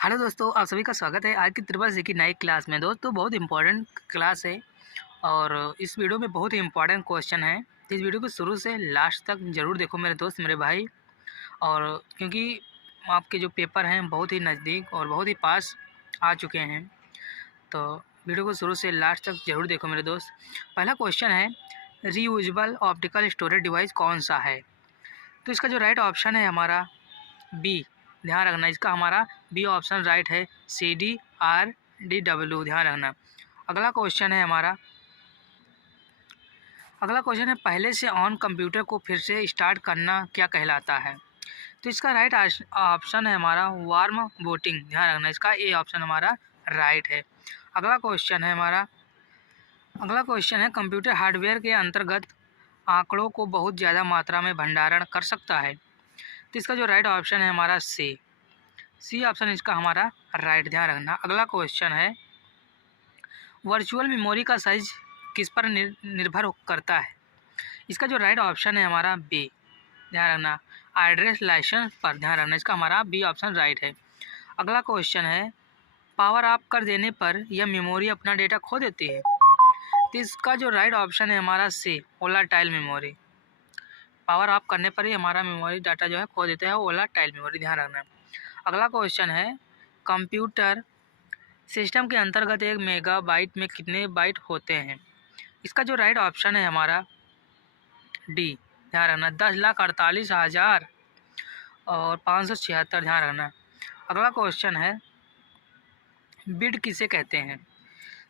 Hello दोस्तों, आप सभी का स्वागत है आज की ट्रिपल सी की नई क्लास में। दोस्तों बहुत इंपॉर्टेंट क्लास है और इस वीडियो में बहुत ही इंपॉर्टेंट क्वेश्चन है। तो इस वीडियो को शुरू से लास्ट तक ज़रूर देखो मेरे दोस्त, मेरे भाई। और क्योंकि आपके जो पेपर हैं बहुत ही नज़दीक और बहुत ही पास आ चुके हैं, तो वीडियो को शुरू से लास्ट तक ज़रूर देखो मेरे दोस्त। पहला क्वेश्चन है, रीयूजेबल ऑप्टिकल स्टोरेज डिवाइस कौन सा है? तो इसका जो राइट ऑप्शन है हमारा बी। ध्यान रखना, इसका हमारा बी ऑप्शन राइट है, CDRDW। ध्यान रखना। अगला क्वेश्चन है पहले से ऑन कंप्यूटर को फिर से स्टार्ट करना क्या कहलाता है? तो इसका राइट ऑप्शन है हमारा वार्म बूटिंग। ध्यान रखना, इसका ए ऑप्शन हमारा राइट है। अगला क्वेश्चन है कंप्यूटर हार्डवेयर के अंतर्गत आंकड़ों को बहुत ज़्यादा मात्रा में भंडारण कर सकता है? तो इसका जो राइट ऑप्शन है हमारा सी ऑप्शन इसका हमारा राइट। ध्यान रखना। अगला क्वेश्चन है वर्चुअल मेमोरी का साइज किस पर निर्भर करता है? इसका जो राइट ऑप्शन है हमारा बी। ध्यान रखना, एड्रेस लाइसेंस पर। ध्यान रखना, इसका हमारा बी ऑप्शन राइट है। अगला क्वेश्चन है पावर ऑफ कर देने पर यह मेमोरी अपना डेटा खो देती है? तो इसका जो राइट ऑप्शन है हमारा सी, वोलेटाइल मेमोरी। पावर ऑफ करने पर ही हमारा मेमोरी डाटा जो है खो देता है, वोलेटाइल मेमोरी। ध्यान रखना। अगला क्वेश्चन है कंप्यूटर सिस्टम के अंतर्गत 1 मेगाबाइट में कितने बाइट होते हैं? इसका जो राइट ऑप्शन है हमारा डी। ध्यान रखना, 10,48,000 और 576। ध्यान रखना। अगला क्वेश्चन है बिट किसे कहते हैं?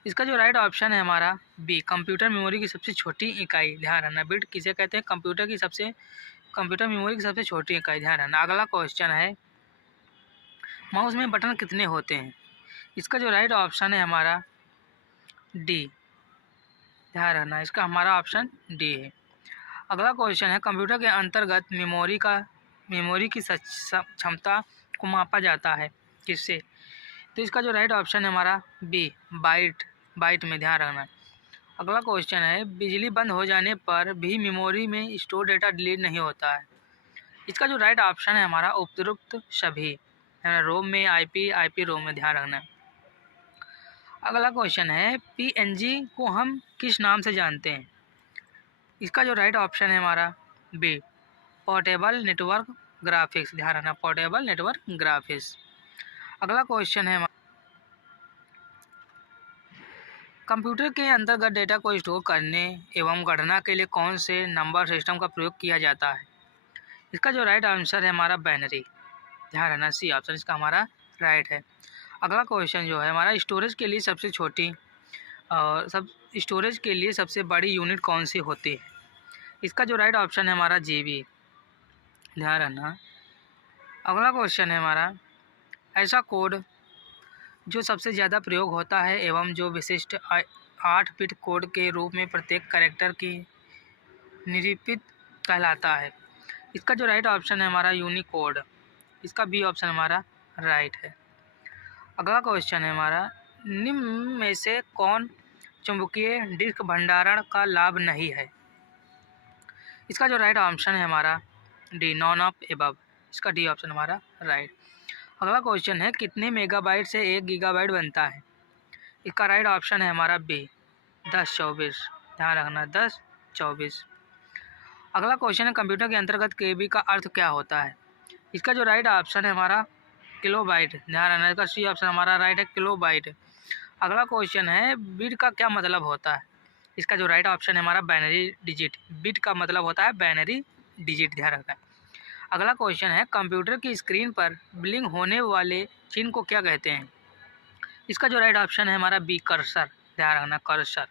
इसका जो राइट ऑप्शन है हमारा बी, कंप्यूटर मेमोरी की सबसे छोटी इकाई। ध्यान रखना, बिट किसे कहते हैं? कंप्यूटर मेमोरी की सबसे छोटी इकाई। ध्यान रखना। अगला क्वेश्चन है माउस में बटन कितने होते हैं? इसका जो राइट ऑप्शन है हमारा डी। ध्यान रखना, इसका हमारा ऑप्शन डी है। अगला क्वेश्चन है कंप्यूटर के अंतर्गत मेमोरी की क्षमता को मापा जाता है किससे? तो इसका जो राइट ऑप्शन है हमारा बी, बाइट में। ध्यान रखना। अगला क्वेश्चन है बिजली बंद हो जाने पर भी मेमोरी में स्टोर डेटा डिलीट नहीं होता है? इसका जो राइट ऑप्शन है हमारा उपरोक्त सभी। रोम में आईपी रोम में। ध्यान रखना। अगला क्वेश्चन है पीएनजी को हम किस नाम से जानते हैं? इसका जो राइट ऑप्शन है हमारा बी, पोर्टेबल नेटवर्क ग्राफिक्स। ध्यान रखना, पोर्टेबल नेटवर्क ग्राफिक्स। अगला क्वेश्चन है कंप्यूटर के अंतर्गत डेटा को स्टोर करने एवं गणना के लिए कौन से नंबर सिस्टम का प्रयोग किया जाता है? इसका जो राइट आंसर है हमारा बाइनरी। ध्यान रखना, सी ऑप्शन इसका हमारा राइट है। अगला क्वेश्चन जो है हमारा स्टोरेज के लिए सबसे बड़ी यूनिट कौन सी होती है? इसका जो राइट ऑप्शन है हमारा जीबी। ध्यान रखना। अगला क्वेश्चन है हमारा ऐसा कोड जो सबसे ज़्यादा प्रयोग होता है एवं जो विशिष्ट 8 बिट कोड के रूप में प्रत्येक कैरेक्टर की निरूपित कहलाता है? इसका जो राइट ऑप्शन है हमारा यूनिकोड। इसका बी ऑप्शन हमारा राइट है। अगला क्वेश्चन है हमारा निम्न में से कौन चुंबकीय डिस्क भंडारण का लाभ नहीं है? इसका जो राइट ऑप्शन है हमारा डी, नॉन ऑफ एबव। इसका डी ऑप्शन हमारा राइट। अगला क्वेश्चन है कितने मेगाबाइट से 1 गीगाबाइट बनता है? इसका राइट ऑप्शन है हमारा बी, 1024। ध्यान रखना, 1024। अगला क्वेश्चन है कंप्यूटर के अंतर्गत केबी का अर्थ क्या होता है? इसका जो राइट ऑप्शन है हमारा किलोबाइट। ध्यान रखना, इसका सी ऑप्शन हमारा राइट है, किलोबाइट। अगला क्वेश्चन है बिट का क्या मतलब होता है? इसका जो राइट ऑप्शन है हमारा बाइनरी डिजिट। बिट का मतलब होता है बाइनरी डिजिट। ध्यान रखना। अगला क्वेश्चन है कंप्यूटर की स्क्रीन पर ब्लिंक होने वाले चिन्ह को क्या कहते हैं? इसका जो राइट ऑप्शन है हमारा बी, कर्सर। ध्यान रखना, कर्सर।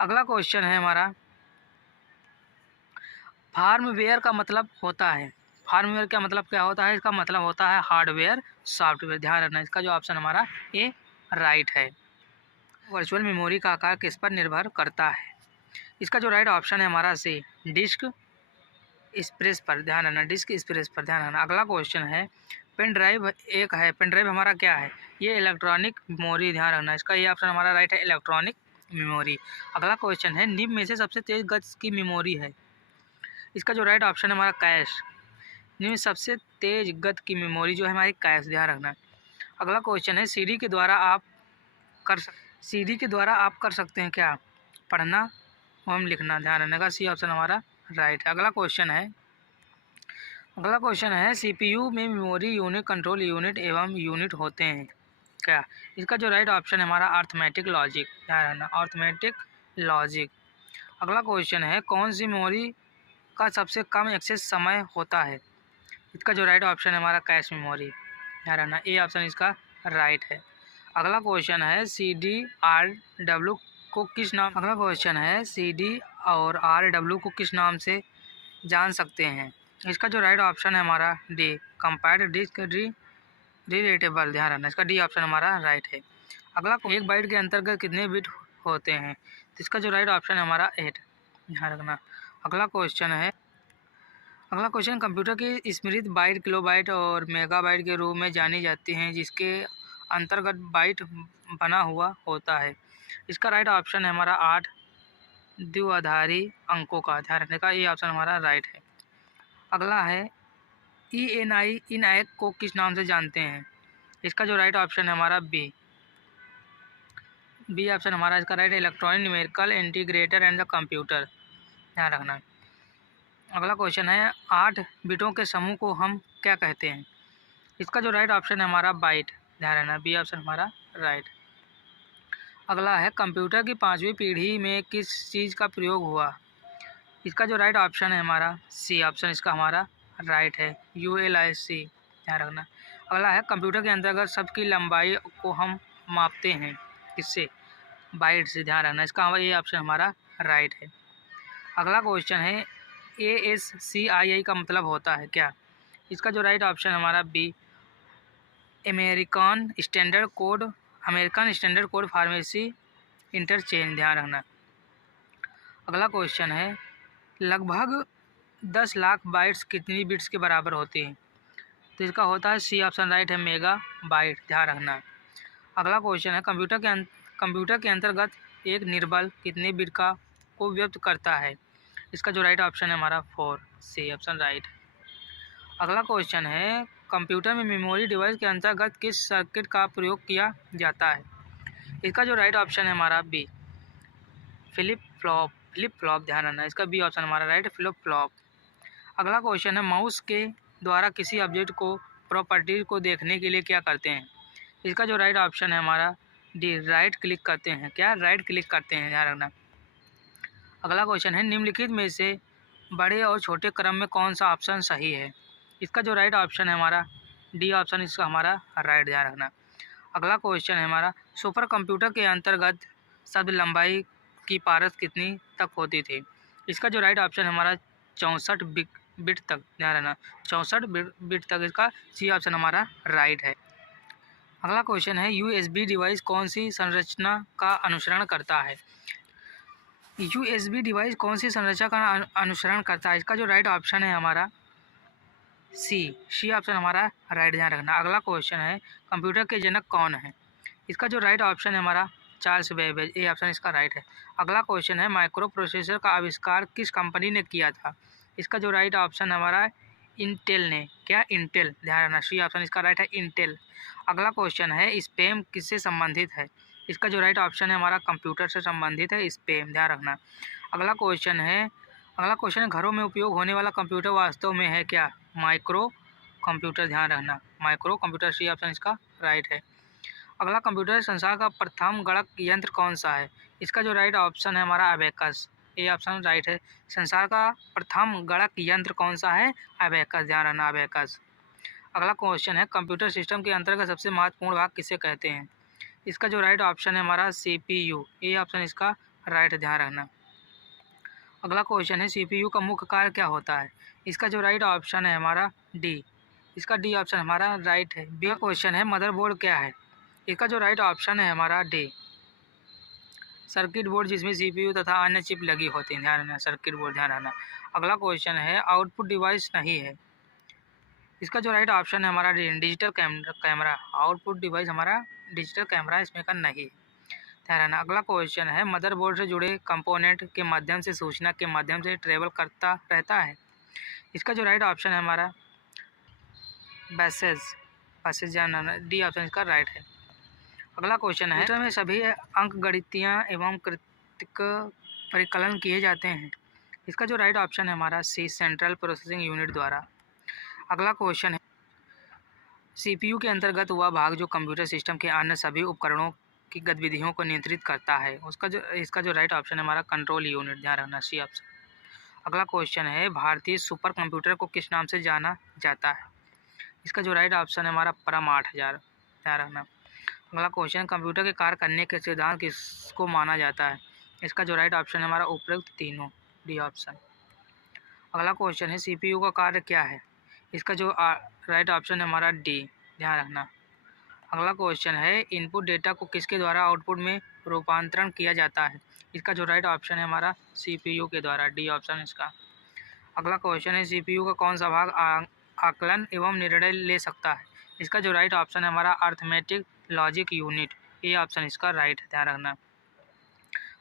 अगला क्वेश्चन है हमारा फार्मवेयर का मतलब होता है। फार्मवेयर का मतलब क्या होता है? इसका मतलब होता है हार्डवेयर, सॉफ्टवेयर। ध्यान रखना, इसका जो ऑप्शन हमारा ए राइट है। वर्चुअल मेमोरी का आकार किस पर निर्भर करता है? इसका जो राइट ऑप्शन है हमारा सी, डिस्क स्पेस पर। ध्यान रखना, डिस्क स्पेस पर। ध्यान रखना। अगला क्वेश्चन है पेन ड्राइव एक है, पेन ड्राइव हमारा क्या है? ये इलेक्ट्रॉनिक मेमोरी। ध्यान रखना, इसका ये ऑप्शन हमारा राइट है, इलेक्ट्रॉनिक मेमोरी। अगला क्वेश्चन है निम्न में से सबसे तेज गति की मेमोरी है? इसका जो राइट ऑप्शन है हमारा कैश। निम्न सबसे तेज गति की मेमोरी जो है हमारी कैश। ध्यान रखना। अगला क्वेश्चन है सीडी के द्वारा आप कर सकते हैं क्या? पढ़ना एवं लिखना। ध्यान रखने का सी ऑप्शन हमारा राइट है। अगला क्वेश्चन है सीपीयू में मेमोरी यूनिट, कंट्रोल यूनिट एवं यूनिट होते हैं क्या? इसका जो राइट ऑप्शन है हमारा अर्थमेटिक लॉजिक। ध्यान रखना अर्थमेटिक लॉजिक। अगला क्वेश्चन है कौन सी मेमोरी का सबसे कम एक्सेस समय होता है? इसका जो राइट ऑप्शन है हमारा कैश मेमोरी। ध्यान रखना ए ऑप्शन इसका राइट है। अगला क्वेश्चन है सी डी और आर डब्ल्यू को किस नाम से जान सकते हैं? इसका जो राइट ऑप्शन है हमारा डी कंपाइल्ड डिस्क रीडेटेबल। ध्यान रखना इसका डी ऑप्शन हमारा राइट है। अगला एक बाइट के अंतर्गत कितने बिट होते हैं? तो इसका जो राइट ऑप्शन है हमारा 8। ध्यान रखना। अगला क्वेश्चन कंप्यूटर की स्मृति बाइट, किलोबाइट और मेगाबाइट के रूप में जानी जाती हैं जिसके अंतर्गत बाइट बना हुआ होता है। इसका राइट ऑप्शन है हमारा 8 द्विआधारी अंकों का। ध्यान रखने का ये ऑप्शन हमारा राइट है। अगला है ENIAC को किस नाम से जानते हैं? इसका जो राइट ऑप्शन है हमारा बी ऑप्शन हमारा इसका राइट है electronic numerical integrator and the computer. ध्यान रखना। अगला क्वेश्चन है 8 बिटों के समूह को हम क्या कहते हैं? इसका जो राइट ऑप्शन है हमारा बाइट। ध्यान रखना बी ऑप्शन हमारा राइट। अगला है कंप्यूटर की 5वीं पीढ़ी में किस चीज़ का प्रयोग हुआ? इसका जो राइट ऑप्शन है हमारा सी ऑप्शन इसका हमारा राइट है ULIC। ध्यान रखना। अगला है कंप्यूटर के अंतर्गत सबकी लंबाई को हम मापते हैं किससे? बाइट से। ध्यान रखना इसका ये ऑप्शन हमारा राइट है। अगला क्वेश्चन है ASCII का मतलब होता है क्या? इसका जो राइट ऑप्शन है हमारा B American standard code pharmacy interchange. ध्यान रखना। अगला क्वेश्चन है लगभग 10 लाख बाइट्स कितनी बिट्स के बराबर होती हैं? तो इसका होता है सी ऑप्शन राइट है मेगा बाइट। ध्यान रखना। अगला क्वेश्चन है कंप्यूटर के अंतर्गत एक निर्बल कितने बिट को व्यक्त करता है? इसका जो राइट ऑप्शन है हमारा 4 सी ऑप्शन राइट। अगला क्वेश्चन है कंप्यूटर में मेमोरी डिवाइस के अंतर्गत किस सर्किट का प्रयोग किया जाता है? इसका जो राइट ऑप्शन है हमारा बी फ्लिप फ्लॉप। ध्यान रखना इसका बी ऑप्शन हमारा राइट है फ्लिप फ्लॉप। अगला क्वेश्चन है माउस के द्वारा किसी ऑब्जेक्ट को प्रॉपर्टीज को देखने के लिए क्या करते हैं? इसका जो राइट ऑप्शन है हमारा डी राइट क्लिक करते हैं। क्या? राइट क्लिक करते हैं। ध्यान रखना। अगला क्वेश्चन है निम्नलिखित में से बड़े और छोटे क्रम में कौन सा ऑप्शन सही है? इसका जो राइट ऑप्शन है हमारा डी ऑप्शन इसका हमारा राइट। ध्यान रखना। अगला क्वेश्चन है हमारा सुपर कंप्यूटर के अंतर्गत शब्द लंबाई की पारस कितनी तक होती थी? इसका जो राइट ऑप्शन है हमारा 64 बिट तक। ध्यान रखना 64 बिट तक इसका सी ऑप्शन हमारा राइट है। अगला क्वेश्चन है USB डिवाइस कौन सी संरचना का अनुसरण करता है? USB डिवाइस कौन सी संरचना का अनुसरण करता है? इसका जो राइट ऑप्शन है हमारा सी ऑप्शन हमारा राइट। ध्यान रखना। अगला क्वेश्चन है कंप्यूटर के जनक कौन है? इसका जो राइट ऑप्शन है हमारा चार्ल्स बेबेज। ए ऑप्शन इसका राइट है। अगला क्वेश्चन है माइक्रो प्रोसेसर का आविष्कार किस कंपनी ने किया था? इसका जो राइट ऑप्शन है हमारा इंटेल ने। क्या? इंटेल। ध्यान रखना सी ऑप्शन इसका राइट है इंटेल। अगला क्वेश्चन है स्पैम किससे संबंधित है? इसका जो राइट ऑप्शन है हमारा कंप्यूटर से संबंधित है स्पैम। ध्यान रखना। अगला क्वेश्चन है घरों में उपयोग होने वाला कंप्यूटर वास्तव में है क्या? Micro computer. ध्यान रखना माइक्रो कंप्यूटर सी ऑप्शन इसका राइट है। अगला कंप्यूटर संसार का प्रथम गणक यंत्र कौन सा है? इसका जो राइट ऑप्शन है हमारा अबेकस। ए ऑप्शन राइट है। संसार का प्रथम गणक यंत्र कौन सा है? अबेकस। ध्यान रखना अबेकस। अगला क्वेश्चन है कंप्यूटर सिस्टम के अंतर्गत सबसे महत्वपूर्ण भाग किसे कहते हैं? इसका जो राइट ऑप्शन है हमारा CPU। ए ऑप्शन इसका राइट। ध्यान रखना। अगला क्वेश्चन है CPU का मुख्य कार्य क्या होता है? इसका जो राइट ऑप्शन है हमारा डी। इसका डी ऑप्शन हमारा राइट है। बी क्वेश्चन है मदरबोर्ड क्या है? इसका जो राइट ऑप्शन है हमारा डी सर्किट बोर्ड जिसमें CPU तथा अन्य चिप लगी होती है। ध्यान रखना सर्किट बोर्ड। ध्यान रखना। अगला क्वेश्चन है आउटपुट डिवाइस नहीं है। इसका जो राइट ऑप्शन है हमारा डिजिटल कैमरा। आउटपुट डिवाइस हमारा डिजिटल कैमरा इसमें का नहीं है। ध्यान रखना। अगला क्वेश्चन है मदरबोर्ड से जुड़े कंपोनेंट के माध्यम से सूचना के माध्यम से ट्रेवल करता रहता है। इसका जो राइट ऑप्शन है हमारा भाषा से ध्यान रखना, डी ऑप्शन इसका राइट है। अगला क्वेश्चन है, कंप्यूटर में सभी अंक गणितीय एवं कृतिक परिकलन किए जाते हैं। इसका जो राइट ऑप्शन है हमारा सी, सेंट्रल प्रोसेसिंग यूनिट द्वारा। अगला क्वेश्चन है, सीपीयू के अंतर्गत वह भाग जो कंप्यूटर सिस्टम के अन्य सभी उपकरणों की गतिविधियों को नियंत्रित करता है। इसका जो राइट ऑप्शन है हमारा कंट्रोल यूनिट, ध्यान रखना, सी ऑप्शन। अगला क्वेश्चन है, भारतीय सुपर कंप्यूटर को किस नाम से जाना जाता है। इसका जो राइट ऑप्शन है हमारा परम 8000, ध्यान रखना। अगला क्वेश्चन, कंप्यूटर के कार्य करने के सिद्धांत किसको माना जाता है। इसका जो राइट ऑप्शन है हमारा उपयुक्त तीनों, डी ऑप्शन। अगला क्वेश्चन है, सीपीयू का कार्य क्या है। इसका जो राइट ऑप्शन है हमारा डी, ध्यान रखना। अगला क्वेश्चन है, इनपुट डेटा को किसके द्वारा आउटपुट में रूपांतरण किया जाता है। इसका जो राइट ऑप्शन है हमारा सीपीयू के द्वारा, डी ऑप्शन इसका। अगला क्वेश्चन है, सीपीयू का कौन सा भाग आकलन एवं निर्णय ले सकता है। इसका जो राइट ऑप्शन है हमारा arithmetic logic unit, A option इसका राइट, ध्यान रखना।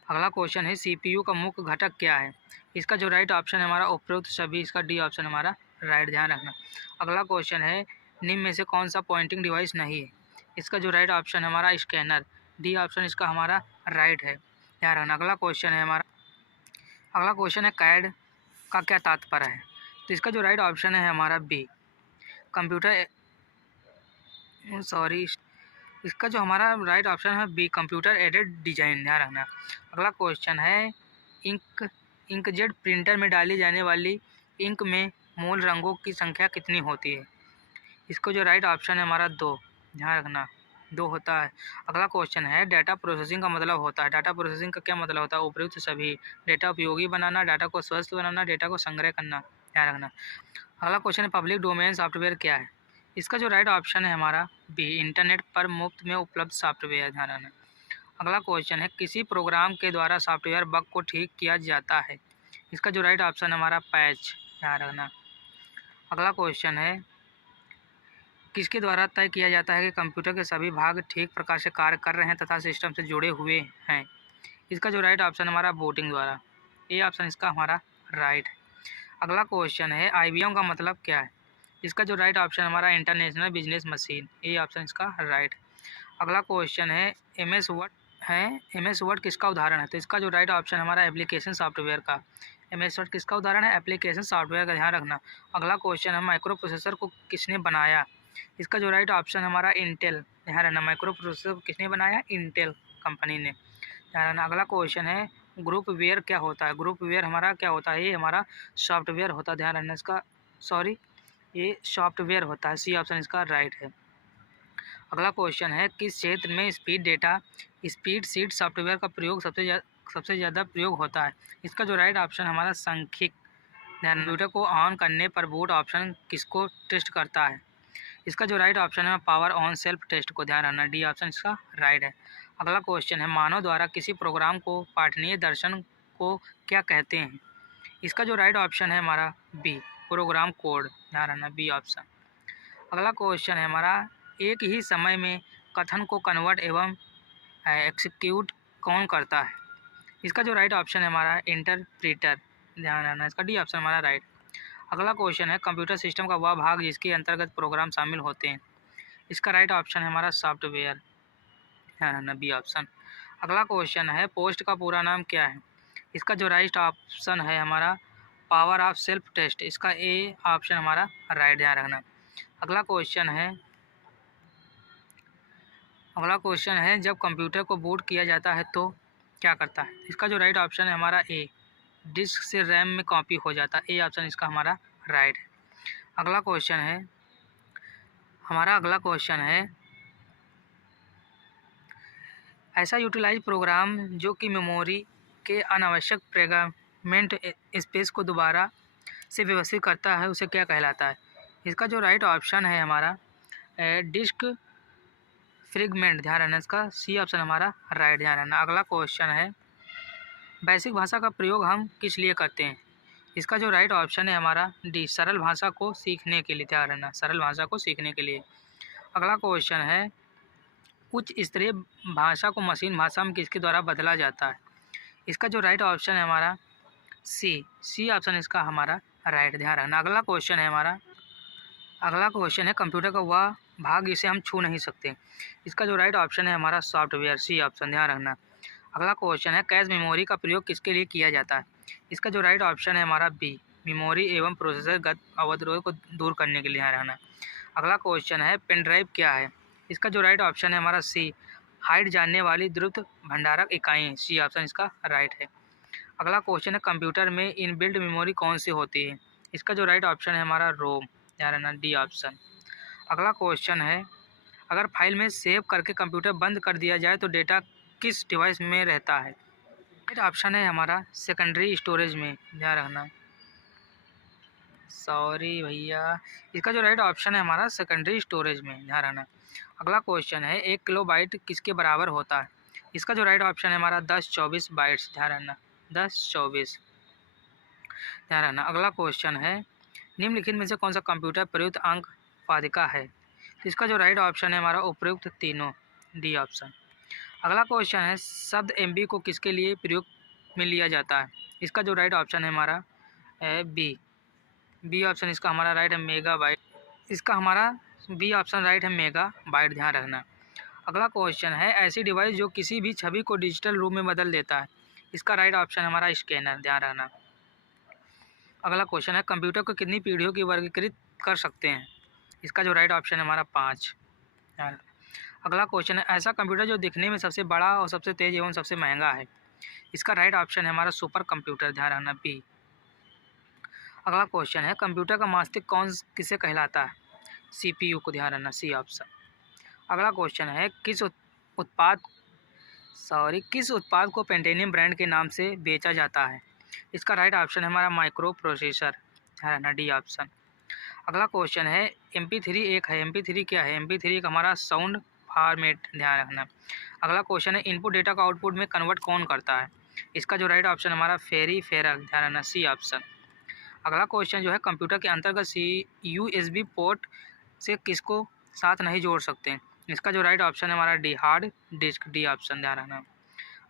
अगला क्वेश्चन है, सीपीयू का मुख्य घटक क्या है। इसका जो राइट ऑप्शन है हमारा उपयुक्त सभी, इसका डी ऑप्शन हमारा राइट, ध्यान रखना। अगला क्वेश्चन है, निम्न में से कौन सा पॉइंटिंग डिवाइस नहीं है। इसका जो राइट ऑप्शन है हमारा स्कैनर, डी ऑप्शन इसका हमारा राइट है, ध्यान रखना। अगला क्वेश्चन है, कैड का क्या तात्पर्य है। तो इसका जो राइट ऑप्शन है हमारा बी, इसका जो हमारा राइट ऑप्शन है बी, कंप्यूटर एडेड डिजाइन, ध्यान रखना। अगला क्वेश्चन है, इंकजेट प्रिंटर में डाली जाने वाली इंक में मूल रंगों की संख्या कितनी होती है। इसको जो राइट ऑप्शन है हमारा 2, ध्यान रखना, 2 होता है। अगला क्वेश्चन है, डाटा प्रोसेसिंग का मतलब होता है। डाटा प्रोसेसिंग का क्या मतलब होता है, उपयुक्त सभी। डेटा उपयोगी बनाना, डाटा को स्वस्थ बनाना, डेटा को संग्रह करना, ध्यान रखना। अगला क्वेश्चन है, पब्लिक डोमेन सॉफ्टवेयर क्या है। इसका जो राइट ऑप्शन है हमारा बी, इंटरनेट पर मुफ्त में उपलब्ध सॉफ्टवेयर, ध्यान रखना। अगला क्वेश्चन है, किसी प्रोग्राम के द्वारा सॉफ्टवेयर बग को ठीक किया जाता है। इसका जो राइट ऑप्शन है हमारा पैच, ध्यान रखना। अगला क्वेश्चन है, किसके द्वारा तय किया जाता है कि कंप्यूटर के सभी भाग ठीक प्रकार से कार्य कर रहे हैं तथा सिस्टम से जुड़े हुए हैं। इसका जो राइट ऑप्शन हमारा बूटिंग द्वारा, ए ऑप्शन इसका हमारा राइट है। अगला क्वेश्चन है, आईबीएम का मतलब क्या है। इसका जो राइट ऑप्शन हमारा international business machine, A option इसका राइट। अगला क्वेश्चन है, एमएस वर्ड किसका उदाहरण है। तो इसका जो राइट ऑप्शन हमारा एप्लीकेशन सॉफ्टवेयर का, एमएस वर्ड किसका उदाहरण है, एप्लीकेशन सॉफ्टवेयर का, ध्यान रखना। अगला क्वेश्चन है, माइक्रो प्रोसेसर को किसने बनाया। इसका जो राइट ऑप्शन है हमारा इंटेल, ध्यान रखना। माइक्रो प्रोसेसर को किसने बनाया, इंटेल कंपनी ने, ध्यान रखना। अगला क्वेश्चन है, ग्रुप वेयर क्या होता है। ग्रुप वेयर हमारा क्या होता है, ये हमारा सॉफ्टवेयर होता है, ध्यान रखना। इसका ये सॉफ्टवेयर होता है, सी ऑप्शन इसका राइट है। अगला क्वेश्चन है, किस क्षेत्र में स्पीड सीड सॉफ्टवेयर का प्रयोग सबसे ज़्यादा प्रयोग होता है। इसका जो राइट ऑप्शन हमारा सांख्यिक, ध्यान। कंप्यूटर को ऑन करने पर बूट ऑप्शन किसको टेस्ट करता है। इसका जो राइट ऑप्शन है पावर ऑन सेल्फ टेस्ट को, ध्यान रखना, डी ऑप्शन इसका राइट है। अगला क्वेश्चन है, मानव द्वारा किसी प्रोग्राम को पठनीय दर्शन को क्या कहते हैं। इसका जो राइट ऑप्शन है हमारा बी, प्रोग्राम कोड, ध्यान रखना, बी ऑप्शन। अगला क्वेश्चन है हमारा, एक ही समय में कथन को कन्वर्ट एवं एक्सिक्यूट कौन करता है। इसका जो राइट ऑप्शन है हमारा इंटरप्रीटर, ध्यान रखना, इसका डी ऑप्शन हमारा राइट। अगला क्वेश्चन है, कंप्यूटर सिस्टम का वह भाग जिसके अंतर्गत प्रोग्राम शामिल होते हैं। इसका राइट ऑप्शन है हमारा सॉफ्टवेयर, ध्यान रखना, बी ऑप्शन। अगला क्वेश्चन है, पोस्ट का पूरा नाम क्या है। इसका जो राइट ऑप्शन है हमारा पावर ऑफ सेल्फ टेस्ट, इसका ए ऑप्शन हमारा राइट, ध्यान रखना। अगला क्वेश्चन है, जब कंप्यूटर को बूट किया जाता है तो क्या करता है। इसका जो राइट ऑप्शन है हमारा ए, डिस्क से रैम में कॉपी हो जाता है, ए ऑप्शन इसका हमारा राइट है। अगला क्वेश्चन है, ऐसा यूटिलाइज प्रोग्राम जो कि मेमोरी के अनावश्यक फ्रेगमेंट स्पेस को दोबारा से व्यवस्थित करता है, उसे क्या कहलाता है। इसका जो राइट ऑप्शन है हमारा डिस्क फ्रेगमेंट, ध्यान रखना, इसका सी ऑप्शन हमारा राइट, ध्यान रखना। अगला क्वेश्चन है, बेसिक भाषा का प्रयोग हम किस लिए करते हैं। इसका जो राइट ऑप्शन है हमारा डी, सरल भाषा को सीखने के लिए, ध्यान रखना, सरल भाषा को सीखने के लिए। अगला क्वेश्चन है, उच्च स्तरीय भाषा को मशीन भाषा में किसके द्वारा बदला जाता है। इसका जो राइट ऑप्शन है हमारा सी ऑप्शन इसका हमारा राइट, ध्यान रखना। अगला क्वेश्चन है, कंप्यूटर का वह भाग इसे हम छू नहीं सकते। इसका जो राइट ऑप्शन है हमारा सॉफ्टवेयर, सी ऑप्शन, ध्यान रखना। अगला क्वेश्चन है कैश मेमोरी का प्रयोग किसके लिए किया जाता है? इसका जो राइट ऑप्शन है हमारा बी, मेमोरी एवं प्रोसेसरगत अवरोध को दूर करने के लिए, ध्यान रखना। अगला क्वेश्चन है पेन ड्राइव क्या है? इसका जो राइट ऑप्शन है हमारा सी, हाइड जानने वाली द्रुत भंडारक इकाई, सी ऑप्शन इसका राइट है। अगला क्वेश्चन है कंप्यूटर में इनबिल्ट मेमोरी कौन सी होती है? इसका जो राइट ऑप्शन है हमारा रोम, ध्यान रखना, डी ऑप्शन। अगला क्वेश्चन है अगर फाइल में सेव करके कंप्यूटर बंद कर दिया जाए तो डेटा किस डिवाइस में रहता है? राइट ऑप्शन है हमारा सेकेंडरी स्टोरेज में, ध्यान रखना। सॉरी भैया, इसका जो राइट ऑप्शन है हमारा सेकेंडरी स्टोरेज में, ध्यान रखना। अगला क्वेश्चन है 1 किलोबाइट किसके बराबर होता है? इसका जो राइट ऑप्शन है हमारा 1024 बाइट्स, ध्यान रखना, 1024, ध्यान रखना। अगला क्वेश्चन है निम्नलिखित में से कौन सा कंप्यूटर प्रयुक्त अंक पादिका है? तो इसका जो राइट ऑप्शन है हमारा उपयुक्त तीनों, डी ऑप्शन। अगला क्वेश्चन है शब्द एमबी को किसके लिए प्रयोग में लिया जाता है? इसका जो राइट ऑप्शन है हमारा बी, बी ऑप्शन इसका हमारा राइट है मेगा बाइट, इसका हमारा बी ऑप्शन राइट है मेगा बाइट, ध्यान रखना। अगला क्वेश्चन है ऐसी डिवाइस जो किसी भी छवि को डिजिटल रूप में बदल देता है? इसका राइट ऑप्शन है हमारा स्कैनर, ध्यान रखना। अगला क्वेश्चन है कंप्यूटर को कितनी पीढ़ियों की वर्गीकृत कर सकते हैं? इसका जो राइट ऑप्शन है हमारा 5, ध्यान रखना। अगला क्वेश्चन है ऐसा कंप्यूटर जो दिखने में सबसे बड़ा और सबसे तेज एवं सबसे महंगा है? इसका राइट ऑप्शन है हमारा सुपर कंप्यूटर, ध्यान रखना, बी। अगला क्वेश्चन है कंप्यूटर का मस्तिष्क कौन किसे कहलाता है? सीपीयू को, ध्यान रखना, सी ऑप्शन। अगला क्वेश्चन है किस उत्पाद को पेंटेनियम ब्रांड के नाम से बेचा जाता है? इसका राइट ऑप्शन है हमारा माइक्रो प्रोसेसर, ध्यान रखना, डी ऑप्शन। अगला क्वेश्चन है MP3 एक है, MP3 क्या है? MP3 एक हमारा साउंड फॉर्मेट, ध्यान रखना। अगला क्वेश्चन है इनपुट डेटा को आउटपुट में कन्वर्ट कौन करता है? इसका जो राइट ऑप्शन है हमारा फेरिफेरल, ध्यान रखना, सी ऑप्शन। अगला क्वेश्चन जो है कंप्यूटर के अंतर्गत USB पोर्ट से किसको साथ नहीं जोड़ सकते? इसका जो राइट ऑप्शन है हमारा D, hard disk, D option, ध्यान रखना।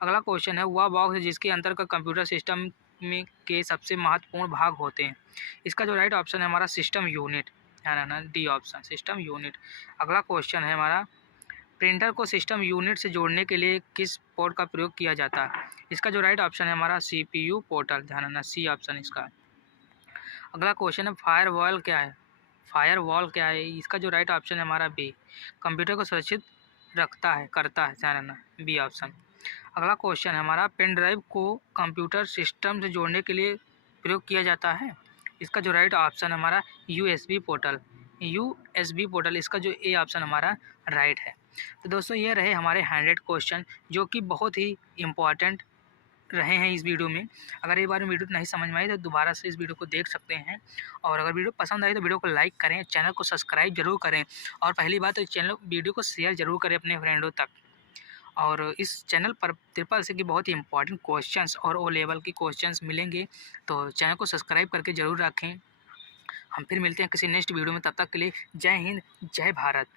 अगला क्वेश्चन है वह बॉक्स है जिसके अंतर्गत कंप्यूटर सिस्टम में के सबसे महत्वपूर्ण भाग होते हैं? इसका जो राइट ऑप्शन है हमारा सिस्टम यूनिट, ध्यान रखना, डी ऑप्शन, सिस्टम यूनिट। अगला क्वेश्चन है हमारा प्रिंटर को सिस्टम यूनिट से जोड़ने के लिए किस पोर्ट का प्रयोग किया जाता है? इसका जो राइट ऑप्शन है हमारा CPU पोर्टल, ध्यान रखना, सी ऑप्शन इसका। अगला क्वेश्चन है फायरवॉल क्या है? फायरवॉल क्या है? इसका जो राइट ऑप्शन है हमारा बी, कंप्यूटर को सुरक्षित करता है, ध्यान रखना, बी ऑप्शन। अगला क्वेश्चन है हमारा पेन ड्राइव को कंप्यूटर सिस्टम से जोड़ने के लिए प्रयोग किया जाता है? इसका जो राइट ऑप्शन है हमारा USB पोर्टल, USB पोर्टल, इसका जो ए ऑप्शन हमारा राइट है। तो दोस्तों ये रहे हमारे 100 क्वेश्चन जो कि बहुत ही इम्पॉर्टेंट रहे हैं इस वीडियो में। अगर एक बार में वीडियो नहीं समझ में आई तो दोबारा से इस वीडियो को देख सकते हैं। और अगर वीडियो पसंद आई तो वीडियो को लाइक करें, चैनल को सब्सक्राइब जरूर करें, और पहली बात तो चैनल वीडियो को शेयर जरूर करें अपने फ्रेंडों तक। और इस चैनल पर ट्रिपल सी की बहुत ही इंपॉर्टेंट क्वेश्चंस और ओ लेवल की क्वेश्चंस मिलेंगे, तो चैनल को सब्सक्राइब करके ज़रूर रखें। हम फिर मिलते हैं किसी नेक्स्ट वीडियो में, तब तक के लिए जय हिंद, जय भारत।